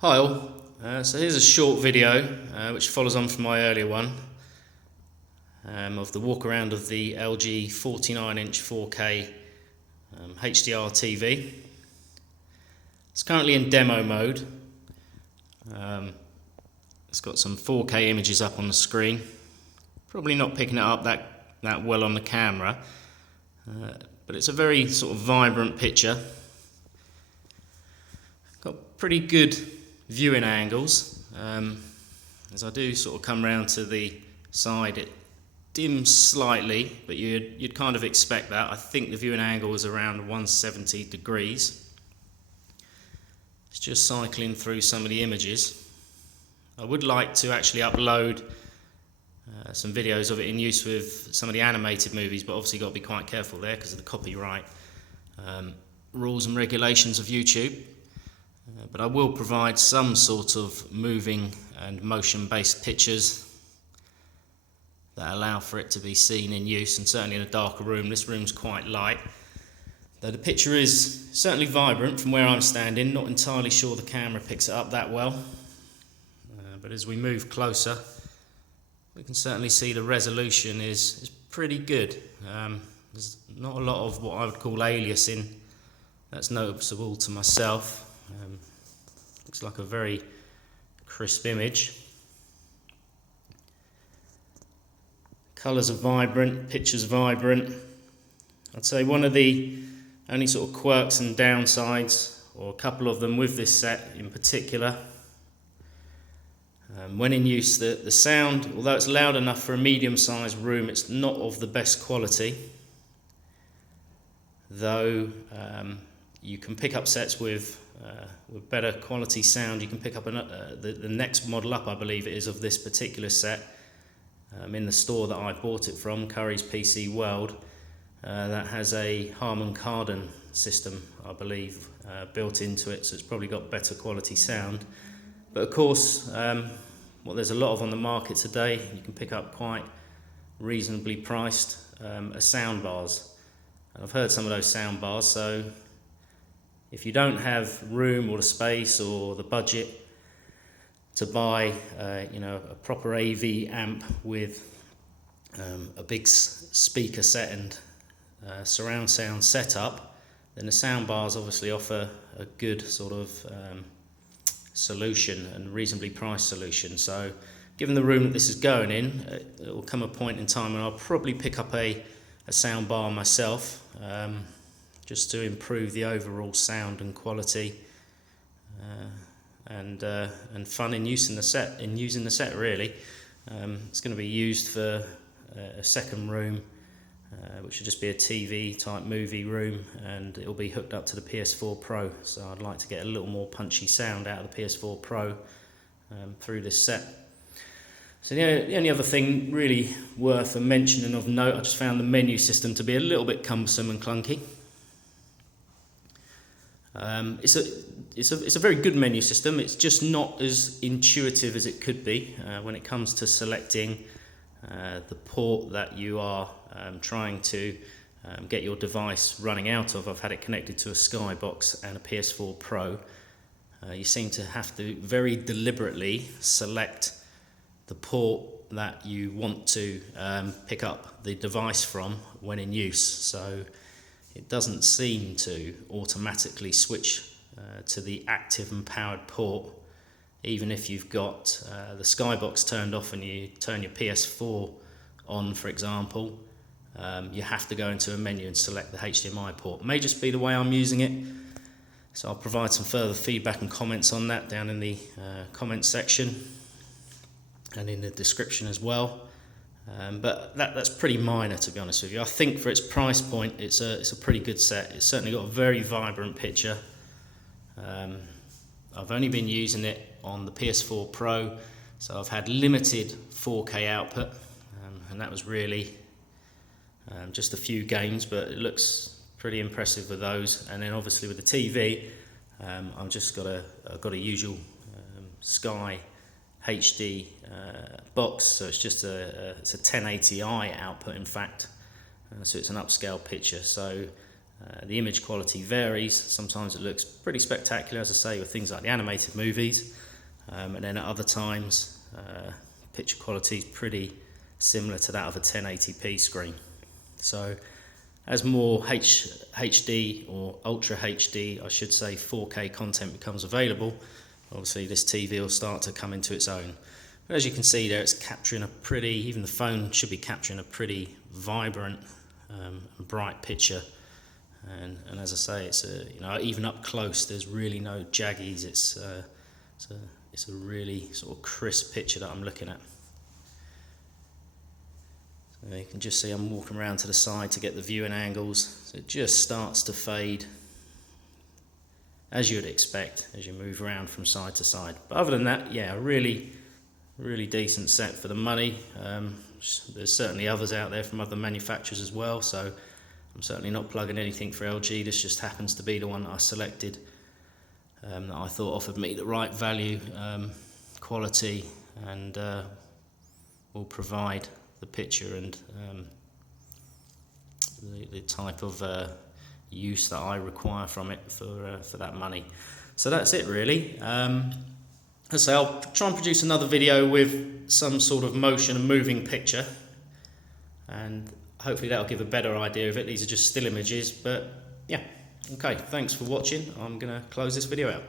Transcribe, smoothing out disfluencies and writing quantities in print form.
Hi all, so here's a short video which follows on from my earlier one of the walk around of the LG 49-inch 4K HDR TV. It's currently in demo mode. It's got some 4K images up on the screen, probably not picking it up that well on the camera, but it's a very sort of vibrant picture. Got pretty good viewing angles. As I do sort of come round to the side, it dims slightly, but you'd kind of expect that. I think the viewing angle is around 170 degrees. It's just cycling through some of the images. I would like to actually upload some videos of it in use with some of the animated movies, but obviously got to be quite careful there because of the copyright rules and regulations of YouTube. But I will provide some sort of moving and motion-based pictures that allow for it to be seen in use, and certainly in a darker room. This room's quite light, though the picture is certainly vibrant from where I'm standing. Not entirely sure the camera picks it up that well, but as we move closer, we can certainly see the resolution is pretty good. There's not a lot of what I would call aliasing that's noticeable to myself. Looks like a very crisp image. Colours are vibrant, picture's vibrant. I'd say one of the only sort of quirks and downsides, or a couple of them with this set in particular, when in use, the sound, although it's loud enough for a medium-sized room, it's not of the best quality. Though you can pick up sets with better quality sound. You can pick up the next model up, I believe it is, of this particular set in the store that I bought it from, Curry's PC World, that has a Harman Kardon system, I believe, built into it, so it's probably got better quality sound. But of course, what there's a lot of on the market today, you can pick up quite reasonably priced are sound bars. And I've heard some of those sound bars, so if you don't have room or the space or the budget to buy a proper AV amp with a big speaker set and surround sound setup, then the sound bars obviously offer a good sort of solution and reasonably priced solution. So given the room that this is going in, it will come a point in time when I'll probably pick up a sound bar myself, just to improve the overall sound and quality and fun in using the set really. It's going to be used for a second room, which should just be a TV type movie room, and it'll be hooked up to the PS4 Pro, so I'd like to get a little more punchy sound out of the PS4 Pro through this set. So the only other thing really worth a mention of note, I just found the menu system to be a little bit cumbersome and clunky. It's a very good menu system. It's just not as intuitive as it could be when it comes to selecting the port that you are trying to get your device running out of. I've had it connected to a Skybox and a PS4 Pro. You seem to have to very deliberately select the port that you want to pick up the device from when in use. So it doesn't seem to automatically switch to the active and powered port, even if you've got the Skybox turned off and you turn your PS4 on, for example. You have to go into a menu and select the HDMI port. It may just be the way I'm using it, so I'll provide some further feedback and comments on that down in the comments section and in the description as well. But that's pretty minor, to be honest with you. I think for its price point, it's a pretty good set. It's certainly got a very vibrant picture. I've only been using it on the PS4 Pro, so I've had limited 4K output, and that was really just a few games, but it looks pretty impressive with those. And then obviously with the TV, I've just got a usual Sky HD box, so it's just it's a 1080i output, in fact, so it's an upscale picture. So The image quality varies. Sometimes it looks pretty spectacular, as I say, with things like the animated movies, and then at other times picture quality is pretty similar to that of a 1080p screen. So as more HD or Ultra HD, I should say 4K content becomes available, obviously this TV will start to come into its own. But as you can see there, it's capturing a pretty, even the phone should be capturing a pretty vibrant and bright picture. And as I say, it's even up close, there's really no jaggies. It's a really sort of crisp picture that I'm looking at. So you can just see I'm walking around to the side to get the viewing angles. So it just starts to fade, as you would expect, as you move around from side to side. But other than that, yeah, a really decent set for the money. There's certainly others out there from other manufacturers as well, so I'm certainly not plugging anything for LG. This just happens to be the one that I selected, that I thought offered me the right value, quality, and will provide the picture and the type of use that I require from it for that money. So that's it really. As I say, I'll try and produce another video with some sort of motion and moving picture, and hopefully that'll give a better idea of it. These are just still images, but yeah. Okay, thanks for watching. I'm going to close this video out.